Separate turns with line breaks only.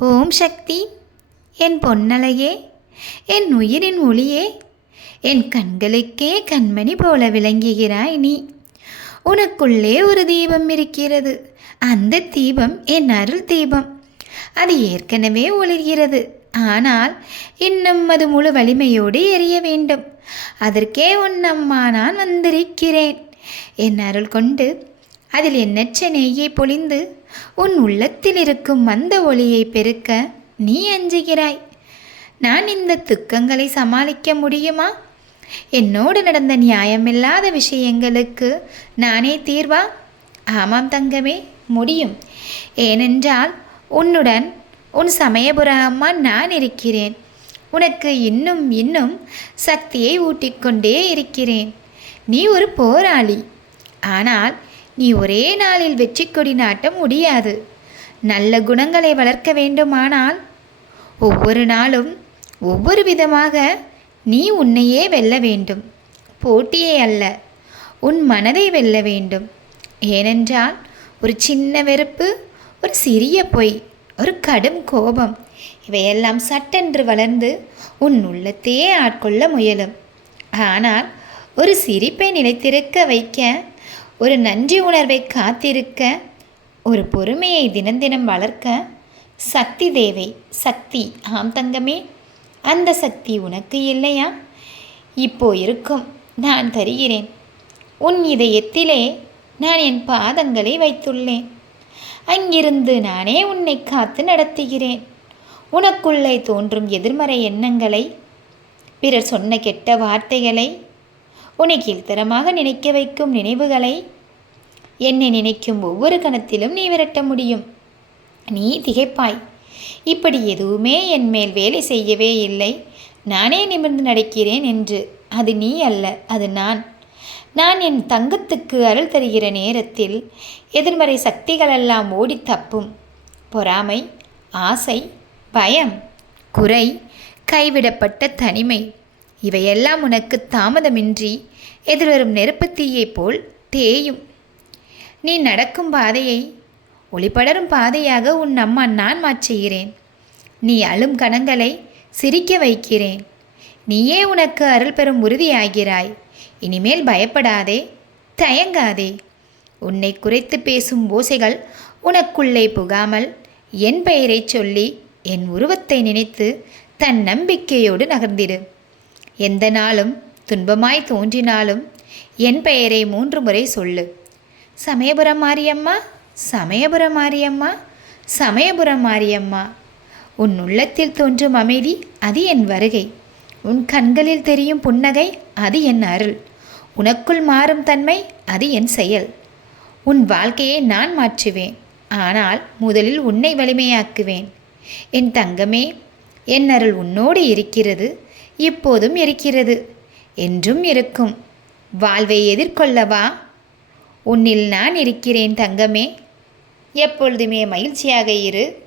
ஓம் சக்தி. என் பொன்னலையே என் உயிரின் ஒளியே என் கண்களுக்கே கண்மணி போல விளங்குகிறாய் நீ. உனக்குள்ளே ஒரு தீபம் இருக்கிறது. அந்த தீபம் என் அருள் தீபம். அது ஏற்கனவே ஒளிர்கிறது. ஆனால் இன்னும் அது முழு வலிமையோடு எரிய வேண்டும். அதற்கே உன் அம்மா நான் வந்திருக்கிறேன். என் அருள் கொண்டு அதில் எண்ணற்ற நெய்யை பொழிந்து உன் உள்ளத்தில் இருக்கும் மந்த ஒளியை பெருக்க நீ அஞ்சுகிறாய். நான் இந்த துக்கங்களை சமாளிக்க முடியுமா? என்னோடு நடந்த நியாயமில்லாத விஷயங்களுக்கு நானே தீர்வா? ஆமாம் தங்கமே முடியும். ஏனென்றால் உன்னுடன் உன் சமயபுர அம்மா நான் இருக்கிறேன். உனக்கு இன்னும் இன்னும் சக்தியை ஊட்டிக்கொண்டே இருக்கிறேன். நீ ஒரு போராளி. ஆனால் நீ ஒரே நாளில் வெற்றி கொடி நாட்ட முடியாது. நல்ல குணங்களை வளர்க்க வேண்டுமானால் ஒவ்வொரு நாளும் ஒவ்வொரு விதமாக நீ உன்னையே வெல்ல வேண்டும். போட்டியே அல்ல உன் மனதை வெல்ல வேண்டும். ஏனென்றால் ஒரு சின்ன வெறுப்பு ஒரு சிறிய பொய் ஒரு கடும் கோபம் இவையெல்லாம் சட்டென்று வளர்ந்து உன் உள்ளத்தையே ஆட்கொள்ள முயலும். ஆனால் ஒரு சிரிப்பை நிலைத்திருக்க வைக்க ஒரு நன்றி உணர்வை காத்திருக்க ஒரு பொறுமையை தினம் தினம் வளர்க்க சக்தி தேவை சக்தி ஆம் தங்கமே. அந்த சக்தி உனக்கு இல்லையா? இப்போ இருக்கும் நான் தருகிறேன். உன் இதயத்திலே நான் என் பாதங்களை வைத்துள்ளேன். அங்கிருந்து நானே உன்னை காத்து நடத்துகிறேன். உனக்குள்ளே தோன்றும் எதிர்மறை எண்ணங்களை பிறர் சொன்ன கெட்ட வார்த்தைகளை உன்னை கீழ்த்தரமாக நினைக்க வைக்கும் நினைவுகளை என்னை நினைக்கும் ஒவ்வொரு கணத்திலும் நீ விரட்ட முடியும். நீ திகைப்பாய். இப்படி எதுவுமே என் மேல் வேலை செய்யவே இல்லை. நானே நிமிர்ந்து நடக்கிறேன் என்று. அது நீ அல்ல அது நான். நான் என் தங்கத்துக்கு அருள் தருகிற நேரத்தில் எதிர்மறை சக்திகளெல்லாம் ஓடி தப்பும். பொறாமை ஆசை பயம் குறை கைவிடப்பட்ட தனிமை. இவையெல்லாம் உனக்கு தாமதமின்றி எதிர்வரும் நெருப்புத்தீயைப் போல் தேயும். நீ நடக்கும் பாதையை ஒளிபடரும் பாதையாக உன் அம்மா நான் மாற்றுகிறேன் நீ அழும் கணங்களை சிரிக்க வைக்கிறேன். நீயே உனக்கு அருள் பெறும் உறுதியாகிறாய். இனிமேல் பயப்படாதே தயங்காதே. உன்னை குறைத்து பேசும் ஓசைகள் உனக்குள்ளே புகாமல் என் பெயரைச் சொல்லி என் உருவத்தை நினைத்து தன் நம்பிக்கையோடு நகர்ந்திடு. எந்த நாளும் துன்பமாய் தோன்றினாலும் என் பெயரை மூன்று முறை சொல்லு. சமயபுரம் மாரியம்மா சமயபுரம் மாரியம்மா சமயபுரம் மாரியம்மா. உன் உள்ளத்தில் தோன்றும் அமைதி அது என் வருகை. உன் கண்களில் தெரியும் புன்னகை அது என் அருள். உனக்குள் மாறும் தன்மை அது என் செயல். உன் வாழ்க்கையை நான் மாற்றுவேன் ஆனால் முதலில் உன்னை வலிமையாக்குவேன். என் தங்கமே என் அருள் உன்னோடு இருக்கிறது இப்போதும் இருக்கிறது என்றும் இருக்கும். வாழ்வை எதிர்கொள்ளவா? உன்னில் நான் இருக்கிறேன் தங்கமே. எப்பொழுதுமே மகிழ்ச்சியாக இரு.